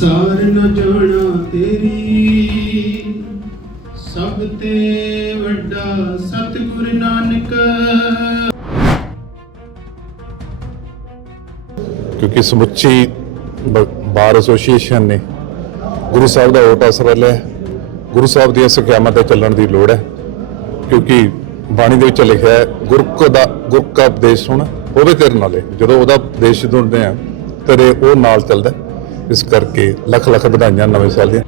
ਸਾਰ ਨ ਜਾਣਾ ਤੇਰੀ। ਸਭ ਤੇ ਵੱਡਾ ਸਤਿਗੁਰ ਨਾਨਕ। ਕਿਉਂਕਿ ਸਮੁੱਚੀ ਬ- ਬਾਰ ਐਸੋਸੀਏਸ਼ਨ ਨੇ ਗੁਰੂ ਸਾਹਿਬ ਦਾ ਓਟ ਅਸਰ ਲਿਆ ਗੁਰੂ ਸਾਹਿਬ ਦੀਆਂ ਸਿੱਖਿਆਵਾਂ ਤੇ ਚੱਲਣ ਦੀ ਲੋੜ ਹੈ। ਕਿਉਂਕਿ ਬਾਣੀ ਦੇ ਵਿੱਚ ਲਿਖਿਆ ਹੈ ਗੁਰਕ ਦਾ ਗੁਰਕ ਦਾ ਉਪਦੇਸ਼ ਸੁਣ ਹੋਵੇ ਤੇਰੇ ਨਾਲੇ। ਜਦੋਂ ਉਹਦਾ ਉਪਦੇਸ਼ ਸੁਣਦੇ ਆ ਤੇਰੇ ਉਹ ਨਾਲ ਚੱਲਦਾ ਹੈ। ਇਸ ਕਰਕੇ ਲੱਖ ਲੱਖ ਵਧਾਈਆਂ ਨਵੇਂ ਸਾਲ ਦੀਆਂ।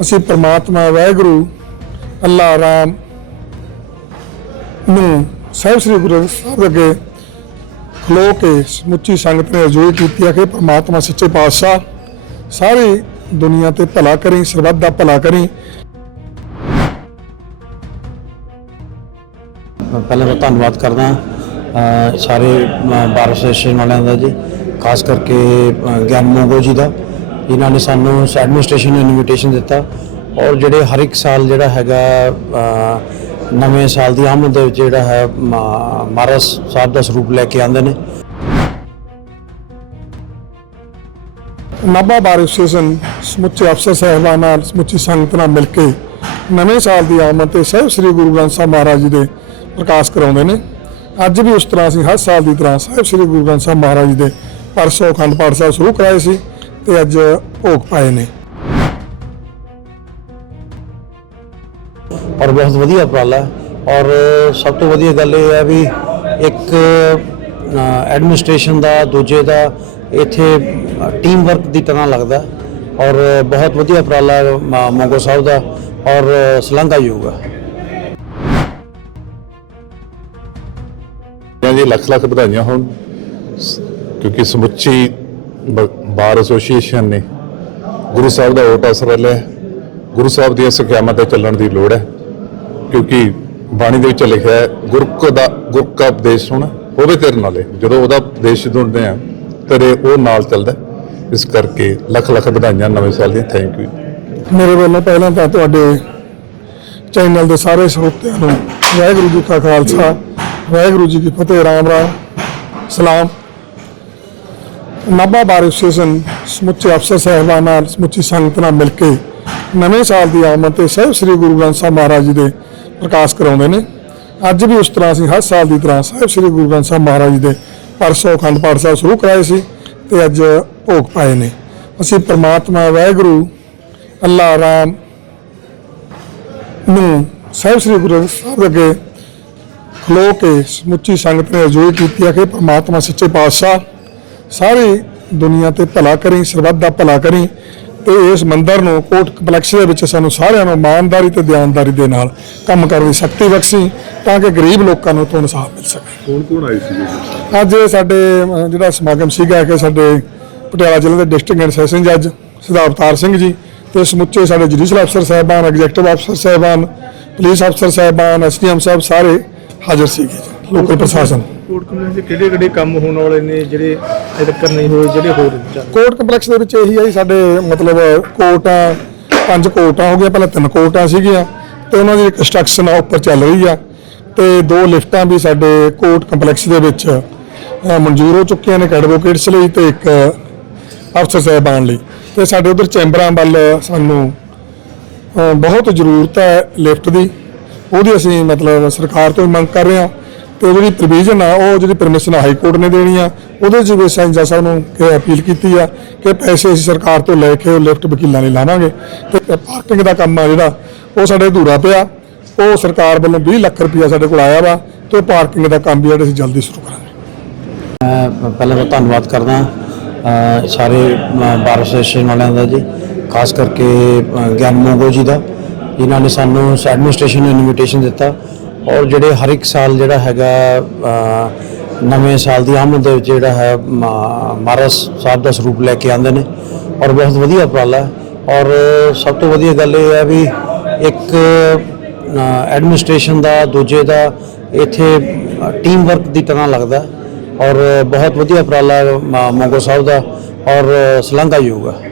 ਅਸੀਂ ਪ੍ਰਮਾਤਮਾ ਵਾਹਿਗੁਰੂ, ਅੱਲਾ ਰਾਮ ਨੂੰ ਸਾਹਿਬ ਸ੍ਰੀ ਗੁਰੂ ਗ੍ਰੰਥ ਸਾਹਿਬ ਅੱਗੇ ਖਲੋ ਕੇ ਸਮੁੱਚੀ ਸੰਗਤ ਨੇ ਅਰਜ਼ੋਈ ਕੀਤੀ ਹੈ ਕਿ ਪ੍ਰਮਾਤਮਾ ਸੱਚੇ ਪਾਤਸ਼ਾਹ ਸਾਰੀ ਦੁਨੀਆ ਤੇ ਭਲਾ ਕਰੀ, ਸਰਬੱਤ ਦਾ ਭਲਾ ਕਰੀ। ਪਹਿਲਾਂ ਮੈਂ ਧੰਨਵਾਦ ਕਰਦਾ ਸਾਰੇ ਅ, ਭਾਰਤ ਵਾਲਿਆਂ ਦਾ ਜੀ ਖਾਸ ਕਰਕੇ ਗਿਆਨ ਮੋਗੋ ਜੀ ਦਾ। ਇਹਨਾਂ ਨੇ ਸਾਨੂੰ ਐਡਮਿਨਿਸਟ੍ਰੇਸ਼ਨ ਨੂੰ ਇਨਵੀਟੇਸ਼ਨ ਦਿੱਤਾ। ਔਰ ਜਿਹੜੇ ਹਰ ਇੱਕ ਸਾਲ ਜਿਹੜਾ ਹੈਗਾ ਨਵੇਂ ਸਾਲ ਦੀ ਆਮਦ ਦੇ ਵਿੱਚ ਜਿਹੜਾ ਹੈ ਮਹਾਰਾਜ ਸਾਹਿਬ ਦਾ ਸਰੂਪ ਲੈ ਕੇ ਆਉਂਦੇ ਨੇ। ਨਾਭਾ ਬਾਰ ਐਸੋਸੀਏਸ਼ਨ ਸਮੁੱਚੇ ਅਫਸਰ ਸਾਹਿਬਾਨ ਨਾਲ ਸਮੁੱਚੀ ਸੰਗਤ ਨਾਲ ਮਿਲ ਕੇ ਨਵੇਂ ਸਾਲ ਦੀ ਆਮਦ ਤੇ ਸਾਹਿਬ ਸ੍ਰੀ ਗੁਰੂ ਗ੍ਰੰਥ ਸਾਹਿਬ ਮਹਾਰਾਜ ਜੀ ਦੇ ਪ੍ਰਕਾਸ਼ ਕਰਾਉਂਦੇ ਨੇ। ਅੱਜ ਵੀ ਉਸ ਤਰ੍ਹਾਂ ਅਸੀਂ ਹਰ ਸਾਲ ਦੀ ਤਰ੍ਹਾਂ ਸਾਹਿਬ ਸ੍ਰੀ ਗੁਰੂ ਗ੍ਰੰਥ ਸਾਹਿਬ ਮਹਾਰਾਜ ਜੀ ਦੇ ਪਰਸੋਂ ਅਖੰਡ ਪਾਠ ਸਾਹਿਬ ਸ਼ੁਰੂ ਕਰਾਏ ਸੀ ਤੇ ਅੱਜ ਭੋਗ ਪਾਏ ਨੇ। ਔਰ ਬਹੁਤ ਵਧੀਆ ਉਪਰਾਲਾ। ਔਰ ਸਭ ਤੋਂ ਵਧੀਆ ਗੱਲ ਇਹ ਹੈ ਵੀ ਇੱਕ ਐਡਮਿਨਿਸਟ੍ਰੇਸ਼ਨ ਦਾ, ਦੂਜੇ ਦਾ ਇੱਥੇ ਟੀਮ ਵਰਕ ਦੀ ਤਰ੍ਹਾਂ ਲੱਗਦਾ। ਔਰ ਬਹੁਤ ਵਧੀਆ ਉਪਰਾਲਾ ਹੈ ਸਾਹਿਬ ਦਾ। ਔਰ ਸ਼ਲਾਘਾਯੋਗ ਹੈ। ਜਾਂ ਲੱਖ ਲੱਖ ਵਧਾਈਆਂ ਹੋਣ, ਕਿਉਂਕਿ ਸਮੁੱਚੀ ਬਾਰ ਐਸੋਸੀਏਸ਼ਨ ਨੇ ਗੁਰੂ ਸਾਹਿਬ ਦਾ ਓਟ ਅਸਰ ਲਿਆ। ਗੁਰੂ ਸਾਹਿਬ ਦੀਆਂ ਸਿੱਖਿਆਵਾਂ ਤੇ ਚੱਲਣ ਦੀ ਲੋੜ ਹੈ, ਕਿਉਂਕਿ ਬਾਣੀ ਦੇ ਵਿੱਚ ਲਿਖਿਆ ਹੈ, ਗੁਰਕ ਦਾ ਗੁਰਕ ਦਾ ਉਪਦੇਸ਼ ਸੁਣ ਹੋਵੇ ਤੇਰੇ ਨਾਲੇ ਜਦੋਂ ਉਹਦਾ ਉਪਦੇਸ਼ ਸੁਣਦੇ ਆ, ਤੇਰੇ ਉਹ ਨਾਲ ਚੱਲਦਾ ਇਸ ਕਰਕੇ ਲੱਖ ਲੱਖ ਵਧਾਈਆਂ ਨਵੇਂ ਸਾਲ ਦੀਆਂ। ਥੈਂਕ ਯੂ ਮੇਰੇ ਵੱਲੋਂ ਪਹਿਲਾਂ ਤਾਂ ਤੁਹਾਡੇ ਚੈਨਲ ਦੇ ਸਾਰੇ ਸਰੋਤਿਆਂ ਨੂੰ ਵਾਹਿਗੁਰੂ ਜੀ ਕਾ ਖਾਲਸਾ ਵਾਹਿਗੁਰੂ ਜੀ ਕੀ ਫਤਿਹ, ਰਾਮ ਰਾਮ, ਸਲਾਮ। ਨਾਭਾ ਬਾਰ ਐਸੋਸੀਏਸ਼ਨ ਸਮੁੱਚੇ ਅਫਸਰ ਸਾਹਿਬਾਨ ਨਾਲ ਸਮੁੱਚੀ ਸੰਗਤ ਨਾਲ ਮਿਲ ਕੇ ਨਵੇਂ ਸਾਲ ਦੀ ਆਮਦ ਤੇ ਸਾਹਿਬ ਸ੍ਰੀ ਗੁਰੂ ਗ੍ਰੰਥ ਸਾਹਿਬ ਮਹਾਰਾਜ ਜੀ ਦੇ ਪ੍ਰਕਾਸ਼ ਕਰਾਉਂਦੇ ਨੇ। ਅੱਜ ਵੀ ਉਸ ਤਰ੍ਹਾਂ ਅਸੀਂ ਹਰ ਸਾਲ ਦੀ ਤਰ੍ਹਾਂ ਸਾਹਿਬ ਸ੍ਰੀ ਗੁਰੂ ਗ੍ਰੰਥ ਸਾਹਿਬ ਮਹਾਰਾਜ ਜੀ ਦੇ ਪਰਸੋਂ ਅਖੰਡ ਪਾਠ ਸਾਹਿਬ ਸ਼ੁਰੂ ਕਰਾਏ ਸੀ ਤੇ ਅੱਜ ਭੋਗ ਪਾਏ ਨੇ। ਅਸੀਂ ਪ੍ਰਮਾਤਮਾ, ਵਾਹਿਗੁਰੂ, ਅੱਲਾ, ਰਾਮ ਨੂੰ ਸਾਹਿਬ ਸ੍ਰੀ ਗੁਰੂ ਗ੍ਰੰਥ ਸਾਹਿਬ ਅੱਗੇ ਖਲੋ ਕੇ ਸਮੁੱਚੀ ਸੰਗਤ ਨੇ ਅਰਜ਼ੋਈ ਕੀਤੀ ਹੈ ਕਿ ਪ੍ਰਮਾਤਮਾ ਸੱਚੇ ਪਾਤਸ਼ਾਹ ਸਾਰੀ ਦੁਨੀਆ ਤੇ ਭਲਾ ਕਰੀ ਸਰਬੱਤ ਦਾ ਭਲਾ ਕਰੀ ਤੇ ਇਸ ਮੰਦਰ ਨੂੰ ਕੋਟ ਕੰਪਲੈਕਸ ਦੇ ਵਿੱਚ ਸਾਨੂੰ ਸਾਰਿਆਂ ਨੂੰ ਇਮਾਨਦਾਰੀ ਤੇ ਦਿਆਨਦਾਰੀ ਦੇ ਨਾਲ ਕੰਮ ਕਰਨ ਦੀ ਸ਼ਕਤੀ ਬਖਸ਼ੀ ਤਾਂ ਕਿ ਗਰੀਬ ਲੋਕਾਂ ਨੂੰ ਤੋਂ ਇਨਸਾਫ ਮਿਲ ਸਕੇ। ਕੌਣ ਕੌਣ ਆਏ ਸੀ ਅੱਜ ਸਾਡੇ ਜਿਹੜਾ ਸਮਾਗਮ ਸੀਗਾ ਕਿ ਸਾਡੇ ਪਟਿਆਲਾ ਜ਼ਿਲ੍ਹੇ ਦੇ ਡਿਸਟ੍ਰਿਕਟ ਐਂਡ ਸੈਸ਼ਨ ਜੱਜ ਸਰਦਾਰ ਅਵਤਾਰ ਸਿੰਘ ਜੀ ਤੇ ਸਮੁੱਚੇ ਸਾਡੇ ਜੁਡੀਸ਼ੀਅਲ ਅਫਸਰ ਸਾਹਿਬਾਨ ਐਗਜ਼ੈਕਟਿਵ ਅਫਸਰ ਸਾਹਿਬਾਨ ਪੁਲਿਸ ਅਫਸਰ ਸਾਹਿਬਾਨ ਐਸਡੀਐਮ ਸਾਹਿਬ ਸਾਰੇ ਹਾਜ਼ਰ ਸੀਗੇ ਜੀ, ਲੋਕਲ ਪ੍ਰਸ਼ਾਸਨ। ਕੋਰਟ ਕਮਿਸ਼ਨ ਦੇ ਕਿਹੜੇ ਕਿਹੜੇ ਕੰਮ ਹੋਣ ਵਾਲੇ ਨੇ ਜਿਹੜੇ ਅਜੇ ਤੱਕ ਨਹੀਂ ਹੋਏ ਜਿਹੜੇ ਹੋਰ ਚੱਲ। ਕੋਰਟ ਕੰਪਲੈਕਸ ਦੇ ਵਿੱਚ ਇਹੀ ਹੈ ਜੀ ਸਾਡੇ ਮਤਲਬ ਕੋਰਟਾਂ ਪੰਜ ਕੋਰਟਾਂ ਹੋ ਗਈਆਂ ਪਹਿਲਾਂ ਤਿੰਨ ਕੋਰਟਾਂ ਸੀਗੀਆਂ ਤੇ ਉਹਨਾਂ ਦੀ ਕੰਸਟਰਕਸ਼ਨ ਆ ਉੱਪਰ ਚੱਲ ਰਹੀ ਆ। ਤੇ ਦੋ ਲਿਫਟਾਂ ਵੀ ਸਾਡੇ ਕੋਰਟ ਕੰਪਲੈਕਸ ਦੇ ਵਿੱਚ ਮਨਜ਼ੂਰ ਹੋ ਚੁੱਕੀਆਂ ਨੇ ਐਡਵੋਕੇਟਸ ਲਈ ਤੇ ਇੱਕ ਅਫਸਰ ਸਾਹਿਬਾਨ ਲਈ। ਤੇ ਸਾਡੇ ਉਧਰ ਚੈਂਬਰਾਂ ਵੱਲ ਸਾਨੂੰ ਬਹੁਤ ਜ਼ਰੂਰਤ ਹੈ ਲਿਫਟ ਦੀ। ਉਹਦੀ ਅਸੀਂ ਮਤਲਬ ਸਰਕਾਰ ਤੋਂ ਹੀ ਮੰਗ ਕਰ ਰਹੇ ਹਾਂ ਤੇ ਉਹ ਜਿਹੜੀ ਪ੍ਰੋਵੀਜ਼ਨ ਆ ਉਹ ਜਿਹੜੀ ਪਰਮਿਸ਼ਨ ਹਾਈ ਕੋਰਟ ਨੇ ਦੇਣੀ ਆ ਉਹਦੇ 'ਚ ਵੀ ਅਸੀਂ ਸਾਹਿਬ ਨੂੰ ਕਿ ਅਪੀਲ ਕੀਤੀ ਆ ਕਿ ਪੈਸੇ ਅਸੀਂ ਸਰਕਾਰ ਤੋਂ ਲੈ ਕੇ ਉਹ ਲਿਫਟ ਵਕੀਲਾਂ ਲਈ ਲਾਵਾਂਗੇ ਤੇ ਪਾਰਕਿੰਗ ਦਾ ਕੰਮ ਆ ਜਿਹੜਾ ਉਹ ਸਾਡੇ ਅਧੂਰਾ ਪਿਆ ਉਹ ਸਰਕਾਰ ਵੱਲੋਂ 20 ਲੱਖ ਰੁਪਇਆ ਸਾਡੇ ਕੋਲ ਆਇਆ ਵਾ ਤੇ ਉਹ ਪਾਰਕਿੰਗ ਦਾ ਕੰਮ ਵੀ ਜਿਹੜਾ ਅਸੀਂ ਜਲਦੀ ਸ਼ੁਰੂ ਕਰਾਂਗੇ। ਮੈਂ ਪਹਿਲਾਂ ਤਾਂ ਧੰਨਵਾਦ ਕਰਦਾ ਸਾਰੇ ਅ, ਭਾਰਤ ਵਾਲਿਆਂ ਦਾ ਜੀ ਖਾਸ ਕਰਕੇ ਗਿਆਨ ਮੋਗੋ ਜੀ ਦਾ। ਜਿਨ੍ਹਾਂ ਨੇ ਸਾਨੂੰ ਐਡਮਿਨਿਸਟ੍ਰੇਸ਼ਨ ਨੂੰ ਇਨਵੀਟੇਸ਼ਨ ਦਿੱਤਾ ਔਰ ਜਿਹੜੇ ਹਰ ਇੱਕ ਸਾਲ ਜਿਹੜਾ ਹੈਗਾ ਨਵੇਂ ਸਾਲ ਦੀ ਆਮਦ ਦੇ ਵਿੱਚ ਜਿਹੜਾ ਹੈ ਮਹਾਰਾਜ ਸਾਹਿਬ ਦਾ ਸਰੂਪ ਲੈ ਕੇ ਆਉਂਦੇ ਨੇ ਔਰ ਬਹੁਤ ਵਧੀਆ ਉਪਰਾਲਾ ਔਰ ਸਭ ਤੋਂ ਵਧੀਆ ਗੱਲ ਇਹ ਹੈ ਵੀ ਇੱਕ ਐਡਮਿਨਿਸਟ੍ਰੇਸ਼ਨ ਦਾ, ਦੂਜੇ ਦਾ ਇੱਥੇ ਟੀਮ ਵਰਕ ਦੀ ਤਰ੍ਹਾਂ ਲੱਗਦਾ ਔਰ ਬਹੁਤ ਵਧੀਆ ਉਪਰਾਲਾ ਹੈ ਮੋਗੋ ਸਾਹਿਬ ਦਾ ਔਰ ਸ਼ਲਾਘਾਯੋਗ ਹੈ।